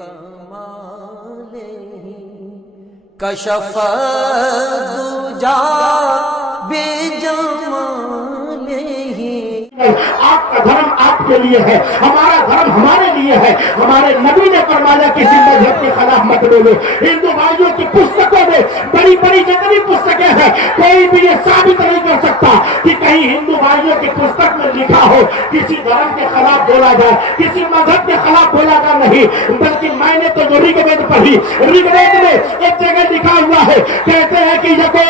کمالہ کشف الدجا بجمالہ. آپ کا دھرم آپ کے لیے ہے، ہمارا دھرم ہمارے لیے ہے. ہمارے نبی نے فرمایا کسی مذہب کے خلاف مت بولو. ہندو بھائیوں کی پستکوں میں بڑی بڑی جتنی پستکیں ہیں، کوئی بھی یہ ثابت نہیں کر سکتا کہ کہیں ہندو بھائیوں کی پستک میں لکھا ہو کسی دھرم کے خلاف بولا جائے، کسی مذہب کے خلاف بولا جائے. نہیں، بلکہ میں نے تو جو رگ وید پڑھی، رگ وید میں ایک جگہ لکھا ہوا ہے، کہتے ہیں کہ یکو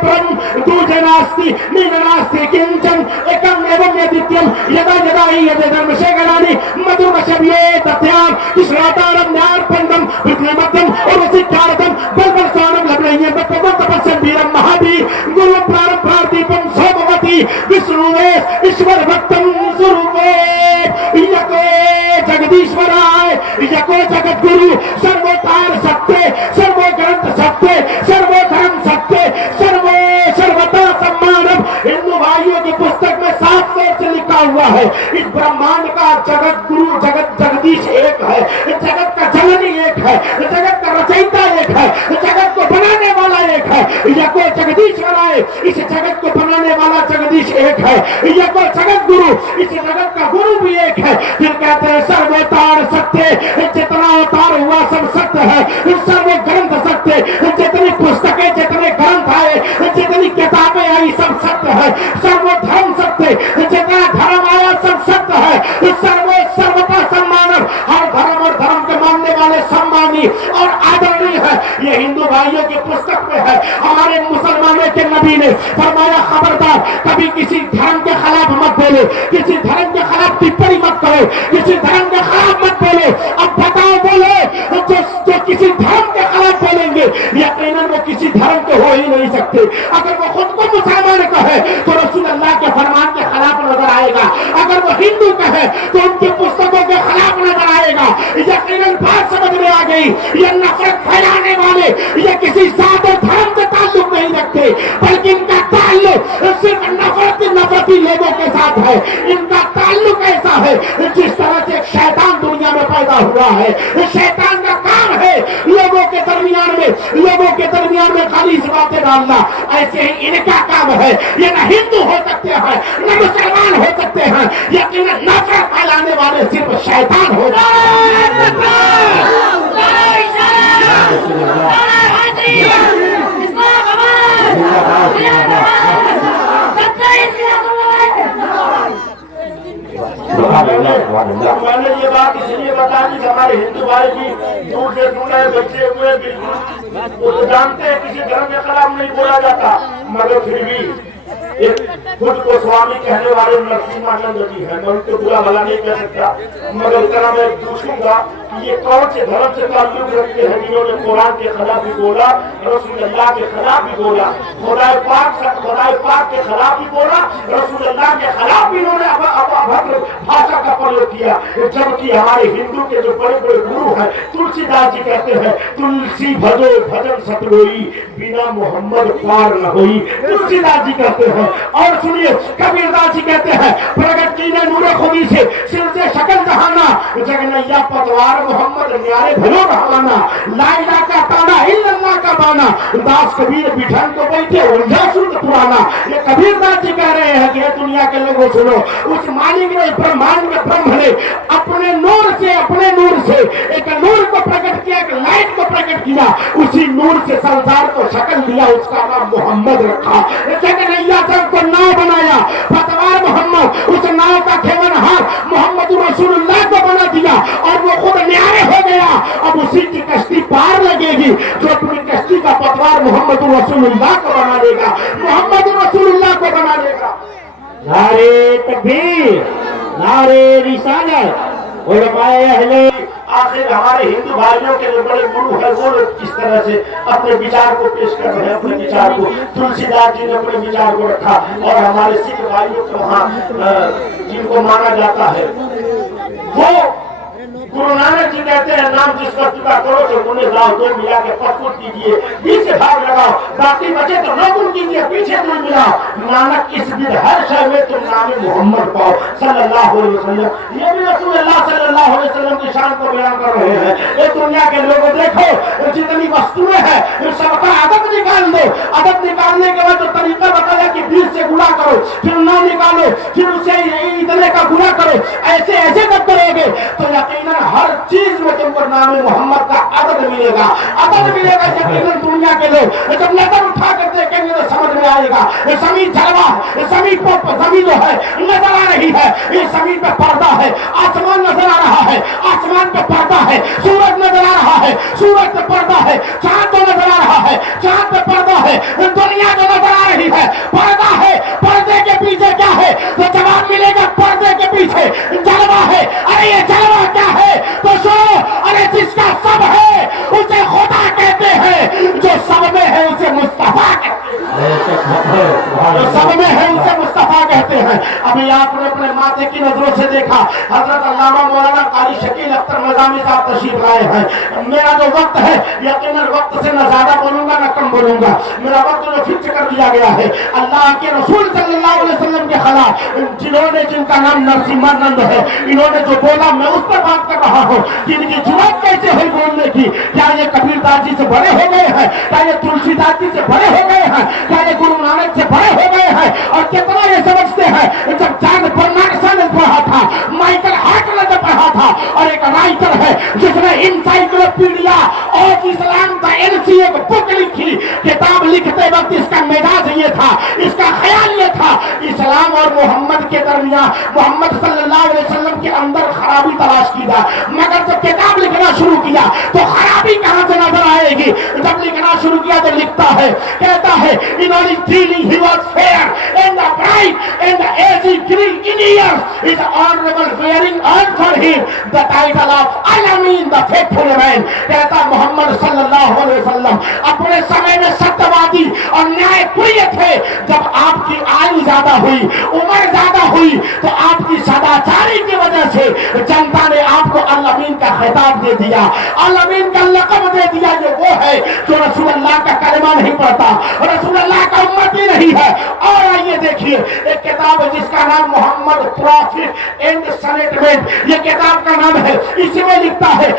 پرم دوجے ناستی نیناستی کنچن ایکم ایوم یدیتیم یدا یدا ہی یدے دھرم شیکرانی مدھر مشبیے دتیام کشراتارم نیار پندم پرتنیمتم اور اسی کارتم بلبل سوانم لبنییم بپدم تپسن بیرم مہابیر گرو پرارم پراردیپم سوبھوتی وشنویس ایشور بھکتم سروپے یکو جگدیشورائے یکو جگت گرو سروتار ستتے سرو گرنتھ ستتے سرو دھرم ستتے سرو سروتا سمانم. ہندو بھائیوں کی پستک میں صاف طور سے لکھا ہوا ہے اس برہمانڈ کا جگت گرو جگت جگدیش ایک ہے، جگت کا جننی ایک ہے، جگت کا رچیتا ایک ہے، جگت کو بنانے والا ایک ہے. یکو جگدیشورائے، اس جگت کو بنانے والا جگدیش ایک ہے. یکو جگت گرو، اس جگت کا گرو بھی ایک ہے. پھر کہتے ہیں سروتار ستیہ، جتنا اوتار ہوا سب ستیہ ہے. سرو گرنتھ ستیہ، جتنی پستکیں جتنے گرنتھ آئے جتنی کتابیں آئی سب ستیہ ہے. سرو دھرم ستیہ، جتنا دھرم آیا سب ستیہ ہے. سرو سروتا سمانم، ہر دھرم اور دھرم کے ماننے والے سمانی اور آدرنی ہے. یہ ہندو بھائیوں کی پستک میں ہے. ہمارے مسلمانوں کے نبی نے فرمایا خبردار کبھی کسی دھرم کے خلاف مت بولو، کسی دھرم کے خلاف ٹپڑی مت کرو، کسی دھرم کے خلاف مت بولو. اب بتاؤ بولو جو کسی دھرم کے خلاف بولیں گے یقیناً وہ کسی دھرم کے ہو ہی نہیں سکتے. اگر وہ خود کو مسلمان کہے تو رسول اللہ کے فرمان کے خلاف نظر آئے گا، اگر وہ ہندو کہے تو ان کی پستکوں کے خلاف نظر آئے گا. یقیناً بات سمجھ میں آ گئی. یہ نفرت پھیلانے والے یہ کسی ذات اور دھرم سے تعلق نہیں رکھتے، بلکہ ان کا تعلق صرف نفرتی لوگوں کے ساتھ ہے. ان کا تعلق ایسا ہے جس طرح سے ایک شیطان دنیا میں پیدا ہوا ہے. شیطان کا کام ہے لوگوں کے درمیان میں خالیص باتیں ڈالنا. ایسے ہی ان کا کام ہے. یہ نہ ہندو ہو سکتے ہیں نہ مسلمان ہو سکتے ہیں، یقیناً نفرت پھیلانے والے صرف شیطان ہو میں نے یہ بات اس لیے بتا دی کہ ہمارے ہندو بھائی بھی دور سے سنے بچے ہوئے بالکل وہ جانتے ہیں کسی دھرم کے خلاف نہیں بولا جاتا، مگر پھر بھی خود کو سوامی کہنے والے نرسمہانند جی ہیں. میں ان کو برا بھلا نہیں کہہ سکتا، مگر اتنا میں پوچھوں گا کہ یہ کون سے دھرم سے تعلق رکھتے ہیں جنہوں نے قرآن کے خلاف بھی بولا، رسول اللہ کے خلاف بھی بولا، خدا پاک کے خلاف بھی بولا، رسول اللہ کے خلاف بھی انہوں نے ابھدر بھاشا کا پریوگ کیا. جبکہ ہمارے ہندو کے جو بڑے بڑے گرو ہیں تلسی داس جی کہتے ہیں تلسی بھجو بھجن ستروئی بنا محمد پار نہ ہوئی. تلسی داس جی کہتے ہیں. اور سنیے کبیر داس جی کہتے ہیں پرگٹ کینے نور خودی سے سر سے شکل جہانا جگنیا پتوار محمد نیارے بھلو رہوانا لا الہ کا تانا الا اللہ کا بانا داس کبیر بٹھن کو بیٹھے الجھا سرد پرانا. یہ کبیر داس جی کہہ رہے ہیں کہ یہ دنیا کے لوگوں سنو، اس مالک نے برہمانڈ میں برہم نے اپنے نور سے ایک نور کو پرکٹ کیا، ایک لائٹ کو پرکٹ کیا، اسی نور سے سنسار کو شکل دیا، اس کا نام محمد رکھا. جگنیا کو ناؤ بنایا، پتوار محمد، اس ناؤ کا کھیونہار محمد رسول اللہ کو بنا دیا اور وہ خود نیارے ہو گیا. اب اسی کی کشتی پار لگے گی جو اپنی کشتی کا پتوار محمد رسول اللہ کو بنا دے گا، محمد رسول اللہ کو بنا دے گا. نعرے تکبیر، نعرے رسالت، علماء اہل. آخر ہمارے ہندو بھائیوں کے جو بڑے گرو ہیں وہ کس طرح سے اپنے وچار کو پیش کر رہے ہیں. اپنے وچار کو تلسی داس جی نے اپنے وچار کو رکھا، اور ہمارے سکھ بھائیوں کے وہاں جن کو مانا جاتا ہے وہ گرو نانک جی کہتے ہیں نام جس کا چکا کرو تو انہیں لاؤ، دو ملا کے پسپورٹ کیجیے، بیچ سے بھاگ لگاؤ، باقی بچے تو نوکن کیجیے، پیچھے تم ملاؤ. نانک اس دن ہر شہر میں تم نام محمد پاؤ صلی اللہ علیہ وسلم. یہ بھی رسول اللہ صلی اللہ सल्लल्लाहु अलैहि वसल्लम की शान को बयान कर रहे हैं। ये दुनिया के लोगों देखो जितनी वस्तुएं हैं सबका अदद निकाल दो, अदद निकालने के बाद जो तरीका बताया कि 20 से गुणा करो, फिर 9 निकालो, फिर उसे इतने का गुणा करो, ऐसे ऐसे जब करोगे तो यकीनन हर चीज में तुमको नाम मोहम्मद का अदद मिलेगा, अदद मिलेगा। यकीनन दुनिया के लोग जब नजर उठा कर देखेंगे तो समझ में आएगा ये जमीन जलवा, ये जमीन पर जमीन जो है नजर आ रही है, ये जमीन पे पर्दा है, आसमान नजर आ रहा है, आसमान पे पर्दा है, सूरज नजर आ रहा है, सूरज पे पर्दा है, चांद तो नजर आ रहा है, चांद पे पर्दा है, दुनिया जो नजर आ रही है पर्दा है, पर्दे के पीछे क्या है तो जवाब मिलेगा पर्दे के पीछे जलवा है। अरे ये जलवा क्या है तो सो, अरे जिसका सब है उसे खुदा कहते हैं, जो सब में है उसे मुस्तफा कहते हैं, जो सब में है उसे मुस्तफा कहते हैं। अभी आपने अपने माथे की नजरों से देखा हजरत अल्लामा मौलाना कारी शकील अख्तर निजामी साहब तशरीफ लाए हैं। मेरा जो वक्त है यकीनन वक्त से न ज्यादा बोलूंगा न कम बोलूंगा, मेरा वक्त जो फिक्स कर दिया गया है अल्लाह के रसूल सल्लल्लाहु अलैहि वसल्लम के खिलाफ जिन्होंने, जिनका नाम नरसिम्हानंद है, इन्होंने जो बोला मैं उस पर बात कर रहा हूँ कि इनकी जुर्रत कैसे हुई बोलने की। क्या ये कबीरदास जी से बड़े हो गए हैं, क्या ये तुलसीदास जी से बड़े हो गए हैं, क्या ये गुरु नानक से बड़े हो गए हैं, और कितना ये समझते हैं जब चार्ल्स बर्नार्ड ने पढ़ा था, माइकल हार्ट ने जब पढ़ा था, और एक राइटर है जिसने इंसाइक्लोपीडिया ऑफ इस्लाम का एनसी एक बुक लिखी, किताब लिखते वक्त इसका मिजाज ये था, इसका ख्याल ये था इस्लाम और मोहम्मद के दरमियान मोहम्मद सल्लल्लाहु अलैहि वसल्लम के अंदर खराबी तलाश की जाए। मगर जब किताब लिखना शुरू किया तो खराबी कहां से नजर आएगी। जब लिखना शुरू किया तो लिखता है, कहता है इन only feeling he was fair and the bright and the as he grew in years his honorable wearing on for him the title of Al-Amin the faithful man। कहता मोहम्मद सल्लल्लाहु अलैहि वसल्लम अपने समय में सत्यवादी और न्यायप्रिय थे। जब आपकी आयु ज्यादा हुई, उम्र ज्यादा हुई तो आपकी सदाचारी की वजह से जनता ने आपको अल-अमीन का खिताब दे दिया, अल-अमीन का लक़ब दे दिया। ये वो है जो रसूल अल्लाह का कलमा नहीं पढ़ता, रसूल अल्लाह का उम्मती नहीं है। और आइए देखिए एक किताब है जिसका नाम मोहम्मद प्रॉफिट एंड सनेटमेंट, ये किताब का नाम है। इसमें लिखता है,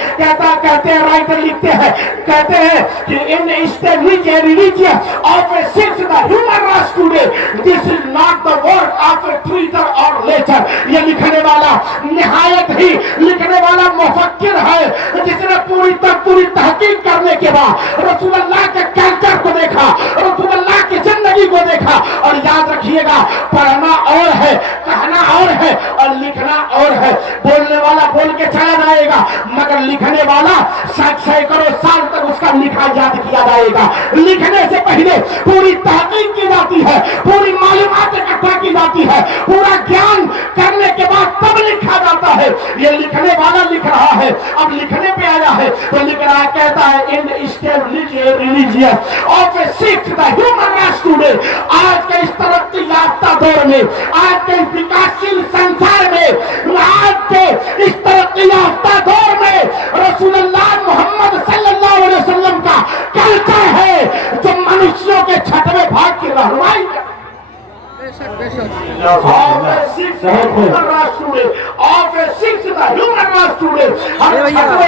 कहते हैं राइटर लिखते हैं, कहते हैं कि इन religion of a sixth the human race today this is not the work of a Twitter or lecture। ये लिखने वाला निहायत ही लिखने वाला मुफक्किर है जिसने पूरी तहकीक करने के बाद रसूल अल्लाह के कल्चर को देखा, रसूल अल्लाह की जिंदगी को देखा। और याद रखिएगा पढ़ना और है, कहना और है, और लिखना और है। बोलने वाला बोल के चला जाएगा मगर लिखने वाला सैकड़ों साल तक उसका लिखा याद किया जाएगा। लिखने से पहले पूरी तहकीक की जाती है, पूरी मालूमात इकट्ठा की जाती है, पूरा ज्ञान करने के बाद तब लिखा जाता है। ये लिखने वाला लिख रहा है, अब लिखने पे आया है तो लिख रहा है, कहता है in religious of a six the human race today. आज के इस तरक्की याफ्ता दौर में, आज के इस विकासशील संसार में, आज के इस तरक्की याफ्ता दौर में रसूलुल्लाह मोहम्मद सल्लल्लाहु अलैहि वसल्लम का कल्चर है जो मनुष्यों के छठवें भाग की रहनुमाई करता है।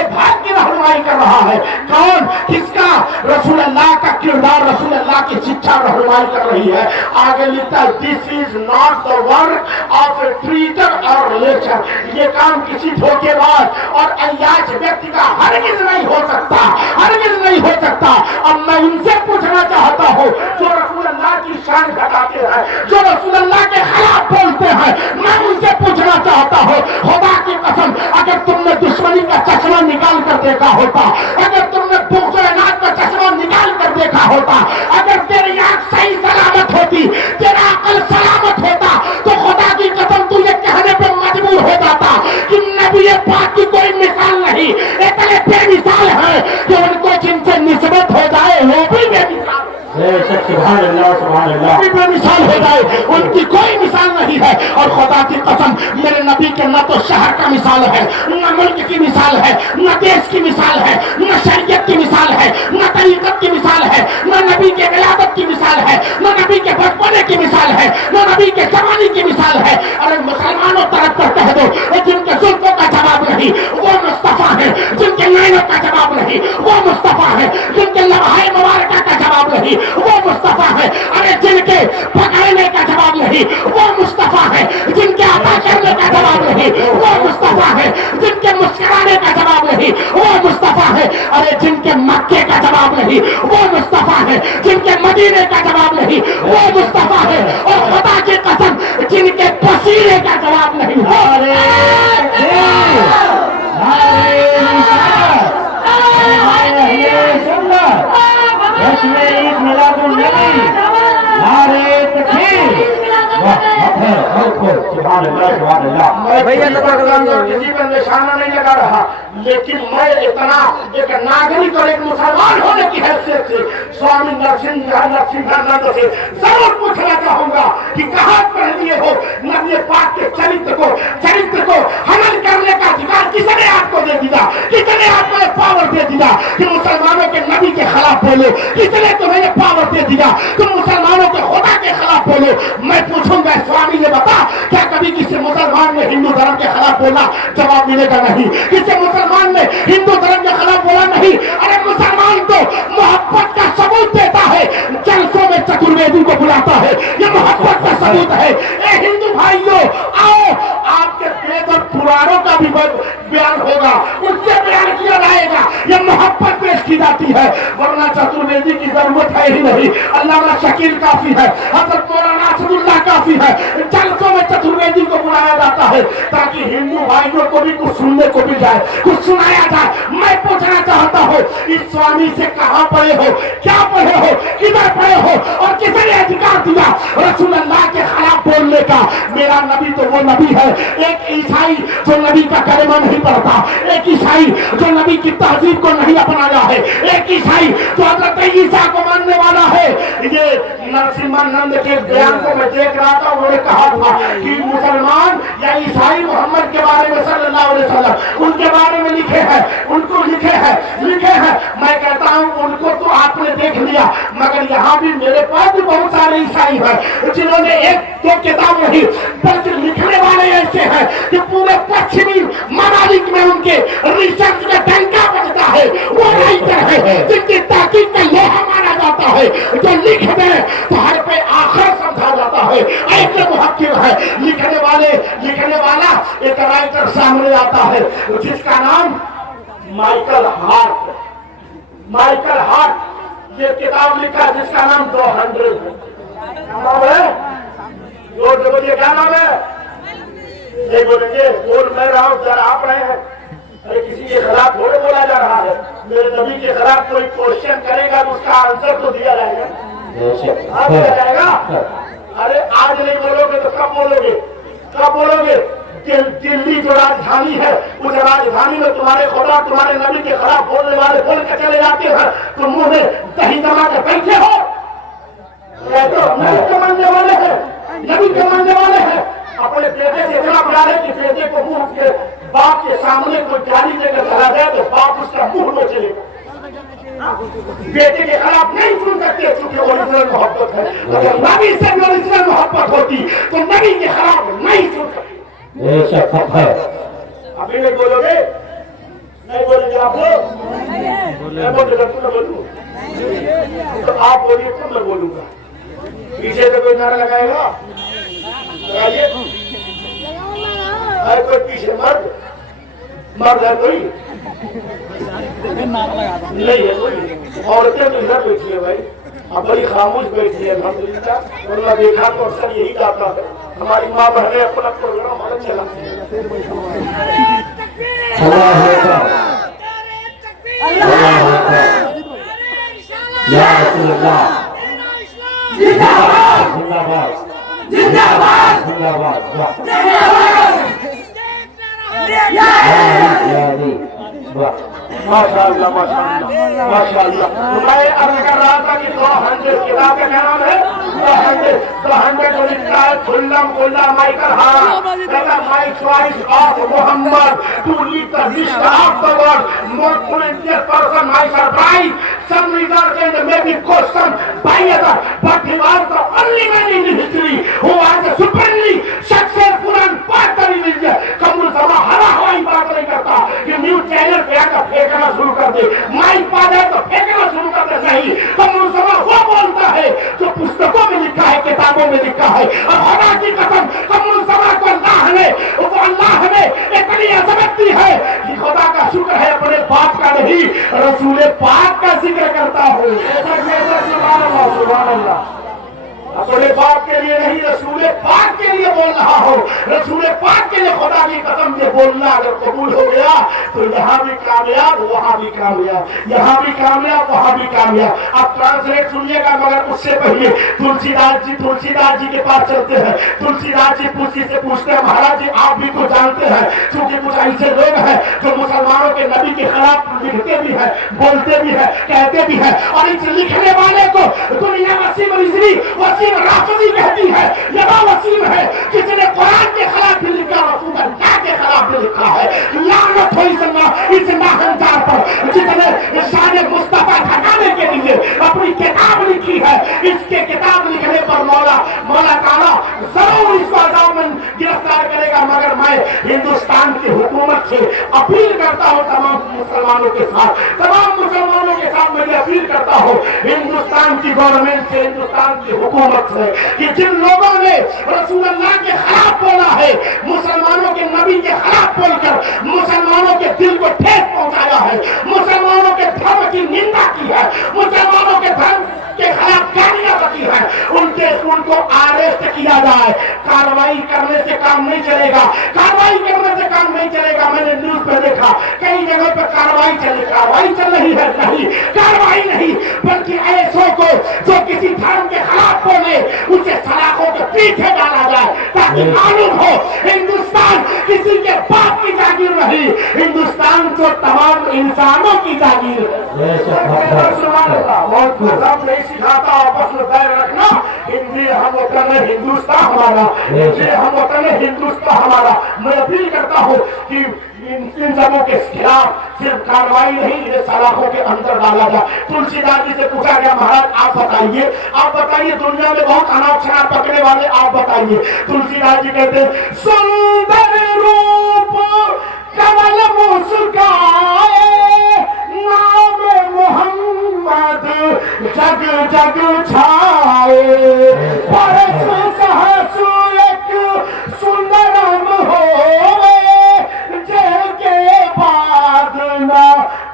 भाग की रहनुमाई कर रहा है कौन, किसका? रसूल अल्लाह का किरदार, रसूल अल्लाह की शिक्षा रहनुमाई कर रही है। आगे लिखता है this is not the work of A Twitter और लेक्चर। ये काम किसी धोखेबाज और अय्याश व्यक्ति का हरगिज नहीं हो सकता, हरगिज नहीं हो सकता। अब मैं उनसे पूछना चाहता हूँ जो रसूल अल्लाह की शान घटाते हैं, जो रसूल अल्लाह के खिलाफ बोलते हैं, मैं उनसे पूछना चाहता हूँ खुदा की कसम अगर तुमने दुश्मनी का चश्मा निकाल कर देखा होता, अगर तुमने बुग़्ज़-ए-नात का चश्मा निकाल कर देखा होता, अगर तेरी आंख सही सलामत होती, तेरा अकल सलामत होता तो खुदा की कसम तू ये कहने पे मजबूर हो जाता कि नबी पाक की कोई मिसाल नहीं, इतने बेमिसाल है कि उनको जिनसे निस्बत हो जाए वो भी बेमिसाल बेमिसाल हो जाए, उनकी कोई मिसाल नहीं है। और खुदा की कसम मेरे नबी के न तो शहर का मिसाल है, न मुल्क की मिसाल है, न देश की मिसाल है, न शरीयत की मिसाल है, न तरीकत की मिसाल है, न नबी के विलादत की मिसाल है, न नबी के बचपने की मिसाल है, न नबी के जवानी की मिसाल है। अरे मुसलमानों तरफ पर कह दो जिनके जुल्फों का जवाब नहीं, نہیں وہ مصطفیٰ ہے جن کے مدینے کا جواب نہیں وہ مصطفیٰ ہے اور خدا کی قسم جن کے پسینے کا جواب نہیں کسی پر نشانہ نہیں لگا رہا لیکن میں اتنا ایک ناگرک اور ایک مسلمان ہونے کی حیثیت سے سوامی نرسنگھانند سے ضرور پوچھنا چاہوں گا کہ کہاں پڑھ لیے ہو نبی پاک کے چرتر کو حمل کرنے کا ادھیکار کس نے آپ کو دے دیا کس نے آپ کو پاور دے دیا کہ مسلمانوں کے نبی کے خلاف بولو کس نے تمہیں پاور دے دیا تم مسلمانوں کے خدا کے خلاف بولو میں پوچھوں گا سوامی نے بتا کیا کبھی کسی مسلمان نے ہندو دھرم کے خلاف بولا جواب ملے گا نہیں کسی مسلمان نے ہندو دھرم کے خلاف بولا نہیں ارے مسلمان تو محبت کا ثبوت دیتا ہے جلسوں میں چترویدی کو بلاتا ہے یہ محبت کا ثبوت ہے اے ہندو بھائیوں آؤ آپ کے وید اور پرانوں کا بھی بیان ہوگا اس سے بیان کیا جائے گا یہ محبت پیش کی جاتی ہے ورنہ چترویدی کی ضرورت ہے ہی نہیں علامہ شکیل کافی ہے حضرت مولانا اسد اللہ کافی ہے جلسوں میں چترویدی کو بلایا جاتا ہے تاکہ ہندو بھائیوں کو بھی کچھ سننے کو بھی جائے کچھ سنایا جائے میں پوچھنا چاہتا ہوں اس سوامی سے کہاں پڑھے ہو کیا پڑھے ہو کدھر پڑھے ہو اور کس نے ادھیکار دیا رسول اللہ کے خلاف بولنے کا میرا نبی تو وہ نبی ہے ایک عیسائی جو نبی کا کلمہ نہیں پڑھتا ایک عیسائی جو نبی کی تہذیب کو نہیں اپنایا ہے ایک عیسائی جو حضرت عیسیٰ کو ماننے والا ہے یہ نرسنگھانند کے بیان کو میں دیکھ رہا تھا انہوں نے کہا تھا کہ مسلمان یا عیسائی محمد کے بارے میں صلی اللہ علیہ وسلم ان کے بارے میں لکھے ہیں ان کو لکھے ہیں میں کہتا ہوں ان کو تو آپ نے دیکھ لیا مگر یہاں بھی میرے پاس بھی بہت سارے عیسائی ہیں جنہوں نے ایک دو کتاب نہیں بلکہ لکھنے والے ایسے ہیں کہ پورے پچھمی ممالک میں ان کے ریسرچ کا ڈنکا بجتا ہے وہ رائٹر ہے جن کی تحقیق کا لوہا مانا جاتا ہے جو لکھ دیں تو ہر پہ آخر سمجھا جاتا ہے ایسے محقق ہے لکھنے والا ایک رائٹر سامنے آتا ہے جس کا نام مائیکل ہارٹ یہ کتاب لکھا جس کا نام 200 ہے کیا نام ہے یہ بولیں گے بول میں رہا ہوں ذرا آپ رہے ہیں ارے کسی کے خلاف تھوڑے بولا جا رہا ہے میرے نبی کے خلاف کوئی کوشچن کرے گا تو اس کا آنسر تو دیا جائے گا دیا جائے گا ارے آج نہیں بولو گے تو کب بولو گے دلی جو راجدھانی ہے اس راجدھانی میں تمہارے خدا تمہارے نبی کے خلاف بولنے والے بول کے چلے جاتے ہیں تم منہ میں دہی جما کے بیٹھے ہو نبی کے ماننے والے ہیں اپنے بیٹے سے اتنا بڑا ہے کہ بیٹے کو منہ کے باپ کے سامنے کوئی جاری دے کر چلا جائے تو باپ اس کا منہ میں چلے گا بیٹے کے خلاف نہیں سن سکتے کیونکہ اوریجنل محبت ہے اگر نبی سے بھی اوریجنل محبت ہوتی تو نبی کے خلاف نہیں سن سکتے ابھی نہیں بولو گے نہیں بولیں گے آپ لوگ میں بولوں تو آپ بولیے تو میں بولوں گا پیچھے سے کوئی نعرہ لگائے گا کوئی پیچھے مرد ہے کوئی نہیں ہے کوئی عورتیں تو ادھر بیٹھی ہے بھائی اب بڑی خاموش بیٹھی ہے الحمدللہ انہوں نے دیکھا تو اکثر یہی جاتا ہے ہماری ماں بہنیں اپنا پروگرام ہمارا چلا ماشاء اللہ ماشاء اللہ میں عرض کر رہا تھا کہ 200 کتاب کا کیا نام ہے 200 جو لکھتا ہے کھلم کھلا Michael Hart my choice of Muhammad to lead the list of the world more influential person my surprise some readers and maybe question by other but he was the only man in history who was a supremely successful and part religion کمل سما ہرا ہوائی بات نہیں کرتا کہ new channel پہ آ کر پھینکنا شروع کر دے مائک پا جائے تو پھینکنا شروع کر دے نہیں کمل سما وہ بولتا ہے جو پستکوں میں لکھا ہے کتابوں میں لکھا ہے اور خدا کی قسم کمل سما کو اللہ نے اتنی عظمت دی ہے کہ خدا کا شکر ہے اپنے باپ کا نہیں رسول پاک کا ذکر کرتا ہو सुभान अल्लाह, सुभान अल्लाह। अपने बाप के लिए नहीं, रसूल पाक के लिए बोल रहा हो। रसूल पाक के लिए खुदा की कसम से बोलना अगर कबूल हो गया तो यहाँ भी कामयाब, वहाँ भी कामयाब, यहाँ भी कामयाब, वहाँ भी कामयाब। अब ट्रांसलेट सुनिएगा, मगर उससे पहले तुलसीदास जी के पास चलते हैं। तुलसीदास जी से पूछते हैं, महाराज जी आप भी तो जानते हैं, क्योंकि कुछ ऐसे लोग हैं जो मुसलमानों के नबी के खिलाफ लिखते भी है, बोलते भी है, कहते भी है, और इस लिखने वाले को दुनिया वसीम रिजवी वसीम राफजी कहती है। यह वसीम है जिसने कुरान के खिलाफ भी लिखा, रसूल अल्लाह के खिलाफ भी लिखा है। लानत हो इस नाहंकार पर जिसने शान मुस्तफा घटाने के लिए अपनी किताब लिखी है। इसके किताब लिखने पर मौला ताला जरूर इसको अज़ाब में गिरफ्तार करेगा, मगर मैं हिंदुस्तान की हुकूमत से अपील करता हूँ, तमाम मुसलमानों के साथ मैं अपील करता हूँ, हिंदुस्तान की गवर्नमेंट से, हिंदुस्तान की हुकूमत से, कि जिन लोगों ने रसूल अल्लाह के खिलाफ बोला है, मुसलमानों के नबी के खिलाफ बोलकर मुसलमानों के दिल को ठेस पहुंचाया है, मुसलमानों के धर्म की निंदा की है, मुसलमानों के धर्म के खिलाफ गालियां बकी है, उनको अरेस्ट किया जाए। कार्रवाई करने से काम नहीं चलेगा, कार्रवाई करने से काम नहीं चलेगा। मैंने न्यूज में देखा कई जगह पर कार्रवाई चल रही है, नहीं कार्रवाई नहीं, बल्कि ऐसों को जो किसी धर्म के खिलाफ बोले उसे सलाखों के पीछे डाला जाए, ताकि मालूम हो हिंदुस्तान किसी के बाप की जागीर नहीं, हिंदुस्तान तो तमाम इंसानों की जागीर है। सिखाता आपस में पैर रखना, हिंदी हम वतन है, हिंदुस्तान हमारा, हिंदी हम वतन है, हिंदुस्तान हमारा। मैं अपील करता हूँ कि इन सबों के खिलाफ सिर्फ कार्रवाई नहीं, इन्हें सलाखों के अंदर डाला जाए। तुलसीदास जी से पूछा गया, महाराज आप बताइए दुनिया में बहुत अनाप शनाप पकड़ने वाले, आप बताइए। तुलसीदास जी कहते हैं, सुंदर रूप कमल मुस्काए, नाम मोहम्मद जग जग छाए, परस सहसु एक सुंदरम होवे, के बाद न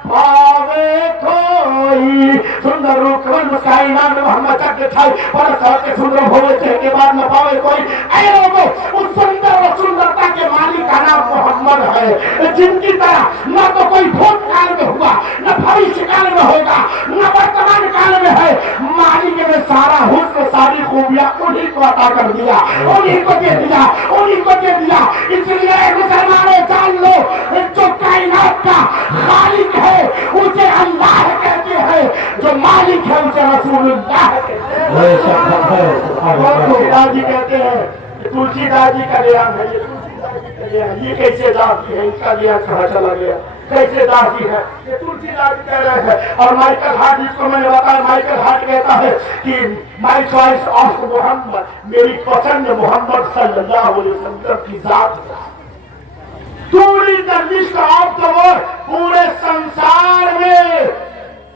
पावे कोई। सुंदर रूप मुस्काई, नाम मोहम्मद जग छाई, परस सहसु सुंदर होवे, के बाद न पावे कोई। ऐ लोगों, उस सुंदर और सुंदरता के मालिक का नाम मोहम्मद है, जिनकी तरह न तो कोई भूतकाल में हुआ, न भविष्य काल में होगा, न वर्तमान काल में है। मालिक ने सारा हुस्न, सारी खूबियां उन्हीं को अता कर दिया, उन्हीं को दे दिया। इसलिए मुसलमानों जान लो, जो कायनात का खालिक है उसे अल्लाह कहते हैं, जो मालिक है उसे रसूलुल्लाह कहते हैं। तुलसीदास जी कहते हैं, तुलसीदास जी का ज्ञान है, ये कैसे दासी है, इसका ज्ञान कहाँ चला गया, कैसे दासी है, ये तुलसीदास कह रहे हैं। और माइकल हार्ट, जिसको मैंने बताया, माइकल हार्ट कहता है कि माई चॉइस ऑफ मोहम्मद, मेरी पसंद मोहम्मद सल्लल्लाहु अलैहि वसल्लम की जात है। पूरी the list of the world, पूरे संसार में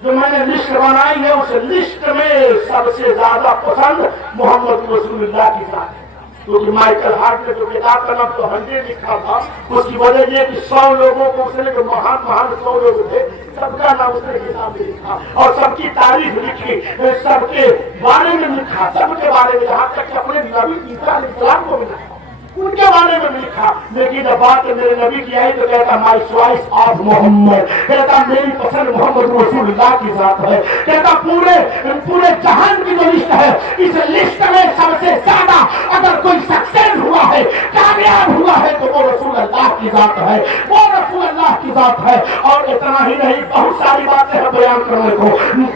जो मैंने लिस्ट बनाई है, उस लिस्ट में सबसे ज्यादा पसंद मोहम्मद रसूलुल्लाह की जात है। क्योंकि माइकल हार्ट ने जो किताब का नाम तो 100 लिखा था, उसकी वजह यह कि 100 लोगों को उसने, जो महान 100 लोग थे, सबका नाम उसने किताब में लिखा और सबकी तारीफ लिखी, सबके बारे में लिखा, सबके बारे में, यहाँ तक कि अपने नबी ईसा अलैहिस्सलाम को भी लिखा, उनके बारे में लिखा। लेकिन जब बात मेरे नबी की आई तो कहता माई चॉइस ऑफ मोहम्मद, कहता मेरी पसंद मोहम्मद रसूलुल्लाह की जात है। कहता पूरे जहान की जो लिस्ट है, इस लिस्ट में सबसे ज्यादा अगर कोई सक्सेस हुआ है, कामयाब हुआ है, तो वो रसूल अल्लाह की जात है, वो रसूल अल्लाह की जात है। और इतना ही नहीं, बहुत सारी बातें हैं बयान करने को।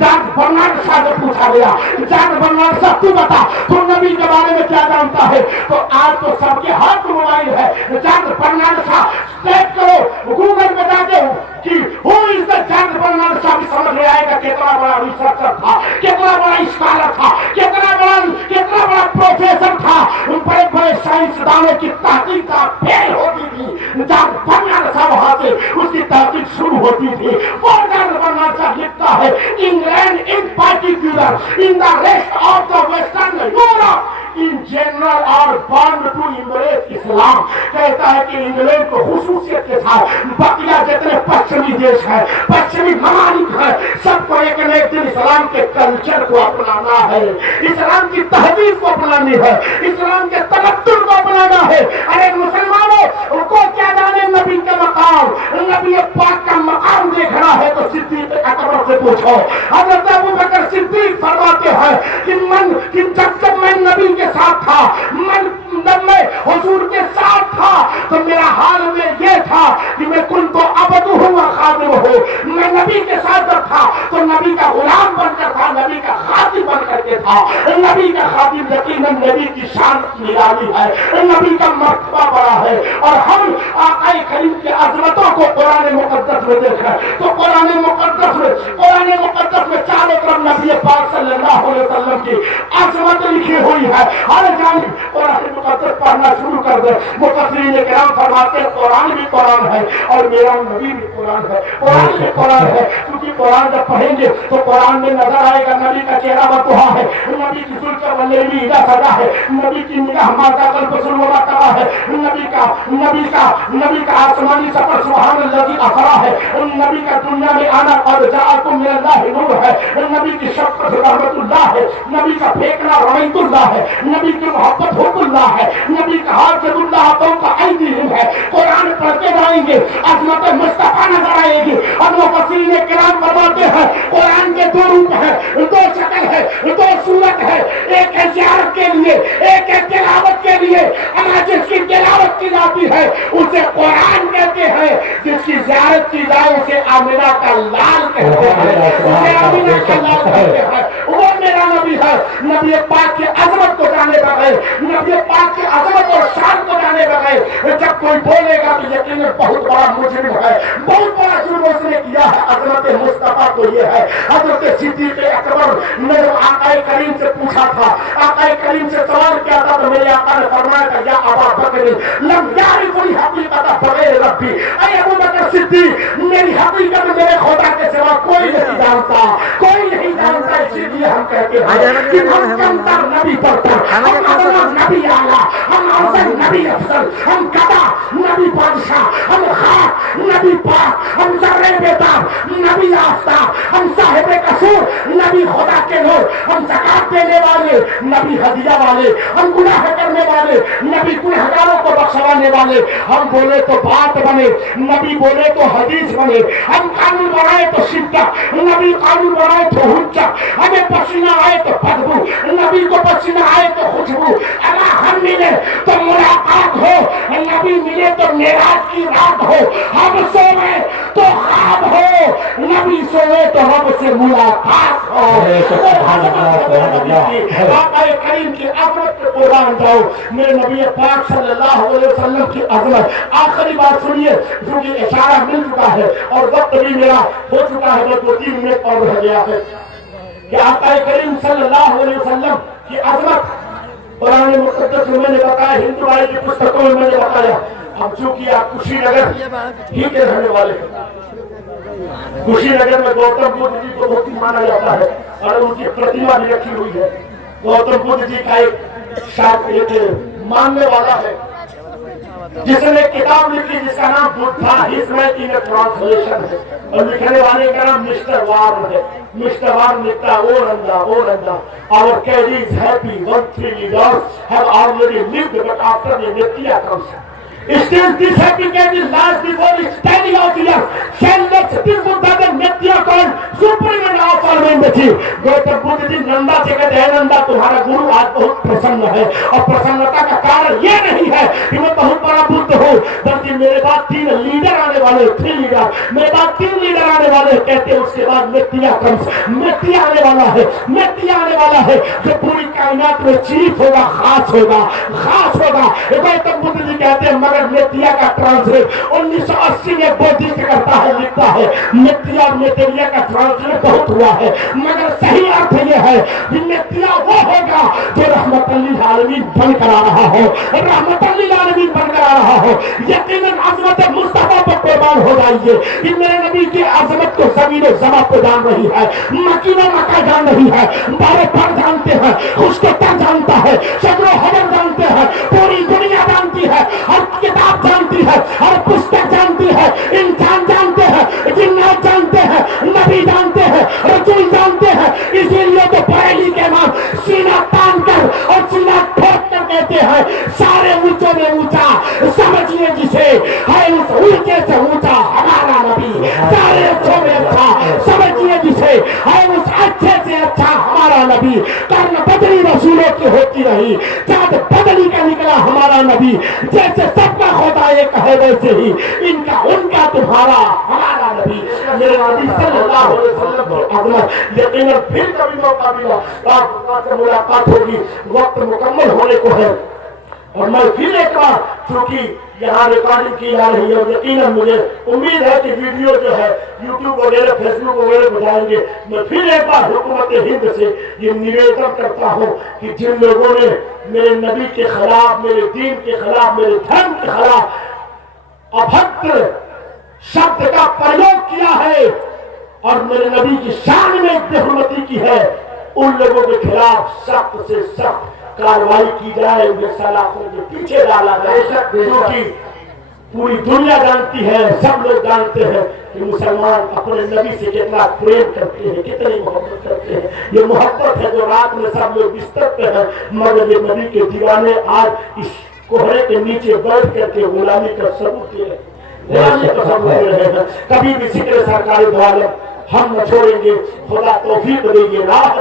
जॉर्ज बर्नार्ड शॉ से पूछा गया, जॉर्ज बर्नार्ड शॉ तू बता, तू नबी के बारे में क्या जानता है? तो आज तो सबके हाथ में मोबाइल है। जॉर्ज बर्नार्ड शॉ टाइप करो गूगल में जाके कि who is the George Bernard Shaw, समझ में आएगा कितना बड़ा रिसर्चर था, कितना बड़ा स्कॉलर था, कितना बड़ा प्रोफेसर था। बड़े बड़े साइंसदानों की तहकीक का फेल होती थी। डॉक्टर बनना था, वहां से उसकी तहकीक शुरू होती थी। वो डॉक्टर बनना था। लिखता है England in particular in the rest of the western Europe in general और बॉन्ड टू इम्ब्रेस इस्लाम। कहता है कि इंग्लैंड को खुसूसियत के साथ बकिया जितने पश्चिमी देश है, पश्चिमी ममालिक है, सबको एक न एक दिन इस्लाम के कल्चर को अपनाना है, इस्लाम की तहजीब को अपनानी है, इस्लाम के तमद्दुन को अपनाना है। अरे मुसलमानों, उनको क्या जाने नबी का मकाम, नबी पाक का मकाम देखना है तो सिद्दीक अकबर से पूछो। हज़रत अबू बकर सिद्दीक फरमाते हैं कि जब मैं नबी के साथ था, जब मैं हुजूर के साथ था तो मेरा हाल में ये था कि मैं कुल तो अबदू हुआ खादिम हो। मैं नबी के साथ जब था तो नबी का गुलाम बनकर था, नबी का खादिम बन करके था। नबी का खादिम यकीनन नबी की शान निराली है, नबी का मर्तबा बड़ा है। और हम आक़ाए करीम की अज़मतों को कुरान मुक़द्दस में देखें तो कुरान मुक़द्दस में चारों तरफ नबी पाक सल्लल्लाहु अलैहि वसल्लम की अज़मत लिखी हुई है। हर जानिब कुरान मुक़द्दस पढ़ना शुरू कर दे, मुफ़स्सिरीन किराम फरमाते हैं कुरान भी कुरान है और मेरा नबी भी कुरान है, कुरान भी कुरान है। क्योंकि कुरान जब पढ़ेंगे तो कुरान में नजर आएगा नबी का चेहरा बतुहा है, नबी की जुल्फ़ वल्लैली इज़ा सजा है, नबी की निगाह मा ज़ाग़ल बसर व मा तग़ा है, नबी का आसमानी सफर सुब्हानल्लज़ी असरा है, नबी का दुनिया में आना और जाअकुम मिनल्लाहि नूर है, नबी की शफ़क़त रहमतुल्लाह है, नबी का फेंकना रहमतुल्लाह है, नबी की मोहब्बत हुब्बुल्लाह है, नबी का हाफ़िज़ुल्लाह का ऐदीहिम है। कुरान पढ़ते जाएंगे अज़मत मुस्तफ़ा नजर आएगी। और मुफ़स्सिरीन किराम फरमाते हैं कुरान के दो रूप है, दो शक्ल है, दो सूरत है। एक है ज़ियारत के लिए, एक है तिलावत के लिए। अगर जिसकी तिलावत की जाती है उसे कुरान कहते हैं, जिसकी ज़ियारत की जाए उसे आमिना का लाल कहते हैं, उसे आमिना का लाल कहते हैं। वो मेरा नबी है। नबी पाक की अज़मत को जाने बगैर, नबी पाक की अज़मत और शान को जाने बगैर जब कोई बोलेगा तो यकीनन बहुत बड़ा मुजरिम है, बहुत बड़ा जुर्म उसने किया है। अज़मत मुस्तफ़ा को ये है। हज़रत सिद्दीक़ अकबर ने आक़ाए करीम से पूछा था, आक़ाए करीम से सवाल किया था तो मेरे आक़ा ने फरमाया था या अबा बकर लम यारिफुल हक़ीक़त बग़ैर रब्बी। ऐ अबू बकर सिद्दीक़, मेरी हक़ीक़त मेरे खुदा के सिवा कोई नहीं जानता, कोई नहीं जानता। इसीलिए हम कहते हैं कि हम कमतर नबी पढ़कर, हम अफजल नबी आला, हम अफजल नबी अफजल, हम गदा नबी बादशाह, हम खाक नबी पाक, हम ज़र्रे बेताब नबी आफ़ताब, हम साहिबे कसूर नबी खुदा के नूर, हम ज़कात देने वाले नबी हदिया वाले, हम गुनाह करने वाले नबी गुनहगारों को बख्शवाने वाले। हम बोले तो बात बने, नबी बोले तो हदीस बने। हम कानून बनाए तो सिद्धा, नबी कानून बनाए तो हुज्जा। हमें पसीना आए तो बदबू, नबी को पसीना आए तो खुशबू। अगर हम मिले तो मुलाकात हो, नबी मिले तो मेराज की रात हो। हम सोए तो ख्वाब हो, नबी सोए तो रब से मुलाकात हो। आक़ाए करीम की अज़मत पे कुरान जाओ, मेरे नबी पाक सल्लल्लाहु अलैहि वसल्लम की अज़मत। आखिरी बात सुनिए, क्योंकि इशारा मिल चुका है और वक्त भी मेरा हो चुका है, बस 2-3 मिनट और रह गया है कि आक़ाए करीम सल्लल्लाहु अलैहि वसल्लम की अज़मत कुरान मुक़द्दस में मैंने बताया, हिंदू भाई की पुस्तकों में मैंने बताया। अब चूंकि आप कुशीनगर ही के रहने वाले हैं, कुशीनगर में गौतम बुद्ध जी को बहुत माना जाता है और उनकी प्रतिमा भी रखी हुई है। गौतम बुद्ध जी का एक मानने वाला है जिसने किताब लिखी जिसका नाम बुद्धा हिस्में इन ट्रांसलेशन है और लिखने वाले का नाम मिस्टर वार्न है। मिस्टर वार्न लिखता ओ Nanda our Caddy is happy 1-3 leaders have already lived but after the Nitya comes still this happy Caddy lies before its standing out here shall let this Buddha the Nitya called supreme and of all men achieve। Gautam Buddha ji Nanda से कहते हैं नंदा तुम्हारा गुरु आज बहुत प्रसन्न है और प्रसन्नता का कारण ये नहीं है कि मैं बहुत बड़ा बुद्ध हूँ, बल्कि मेरे बाद 3 लीडर आने वाले, 3 लीडर, मेरे बाद 3 लीडर आने वाले। कहते हैं उसके बाद मृत्या कम्स, मृत्या आने वाला है, मृत्या आने वाला है जो पूरी कायनात में चीफ होगा, खास होगा, खास होगा। गौतम बुद्ध जी कहते हैं मगर मृत्या का ट्रांसलेट 1980 में बुद्धिस्ट करता है, लिखता ہے متیا اور متریا کا ٹرانسلیٹ بہت ہوا ہے مگر صحیح ارتھ یہ ہے کہ متیا وہ ہوگا جو رحمت للعالمین بن کر آ رہا ہو رحمت للعالمین بن کر آ رہا ہو یقیناً عظمت مصطفیٰ پر قربان ہو جائیے کہ میرے نبی کی عظمت کو زمین و زماں کو جان رہی ہے مکین و مکہ جان رہی ہے بارے پر جانتے ہیں خوش کو تر جانتا ہے شجر و حجر جانتے ہیں پوری دنیا جانتی ہے ہر کتاب جانتی ہے ہر پستک جانتی ہے انسان جانتے ہیں جنات جانتے ہیں نبی جانتے ہیں رسول جانتے ہیں اسی لیے تو بریلی کے نام سینہ تان کر اور سینہ ٹھوک کر کہتے ہیں سارے اونچوں میں اونچا سمجھیے جسے ہے اس اونچے سے اونچا ہمارا نبی سارے اچھوں میں اچھا سمجھیے جسے ہے اس اچھے سے اچھا ہمارا نبی کرن بدلی رسولوں کی ہوتی رہی چاند بدلی کا نکلا ہمارا نبی جیسے سب کا خدا ایک ہے ویسے ہی ان کا تمہارا ہمارا نبی میرے نبی صلی اللہ علیہ وسلم کی عظمت یقیناً پھر کبھی موقع ملا آپ سے ملاقات ہوگی وقت مکمل ہونے کو ہے اور میں پھر ایک بار چونکہ یہاں ریکارڈنگ کی جا رہی ہے اور یقیناً مجھے امید ہے کہ ویڈیو جو ہے یوٹیوب وغیرہ فیس بک وغیرہ پہ جائیں گے میں پھر ایک بار حکومت ہند سے یہ نویدن کرتا ہوں کہ جن لوگوں نے میرے نبی کے خلاف میرے دین کے خلاف میرے دھرم کے خلاف ابھدر شبد کا پریوگ کیا ہے اور میرے نبی کی شان میں بے حرمتی کی ہے ان لوگوں کے خلاف سخت سے سخت کاروائی کی جائے انہیں سلاخوں کے پیچھے ڈالا جائے کیونکہ پوری دنیا جانتی ہے سب لوگ جانتے ہیں کہ مسلمان اپنے نبی سے کتنا پریم کرتے ہیں کتنی محبت کرتے ہیں یہ محبت ہے جو رات میں سب لوگ بستر پہ ہیں مگر یہ نبی کے دیوانے آج اس کوہرے کے نیچے بیٹھ کر کے غلامی کا ثبوت دے رہے ہیں غلامی کا ثبوت دے رہے ہیں کبھی بھی ذکر سرکاری دوالے ہم نہ چھوڑیں گے خدا توفیق دے گی راہ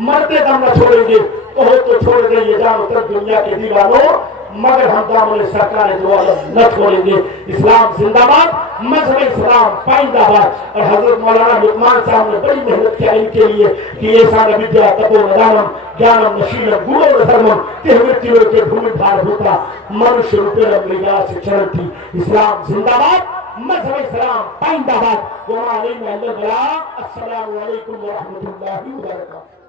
مرتے دم نہ چھوڑیں گے تو چھوڑ دیں یہ جانو تک دنیا کے دیوانوں مگر ہم دامن سرکار دو عالم نہ چھوڑیں گے اسلام زندہ باد مذہب اسلام پائندہ باد اور حضرت مولانا لقمان صاحب نے بڑی محنت کیا ان کے لیے کہ ایسا ودیا تپو ندانم جانم نشیلم گورو دھرمم تہورتیو کے بھومی بھار ہوتا منشی روپیرم لگا سے چرنتی اسلام زندہ باد مذہب اسلام پائندہ باد وما علینا الا البلاغ السلام علیکم ورحمۃ اللہ وبرکاتہ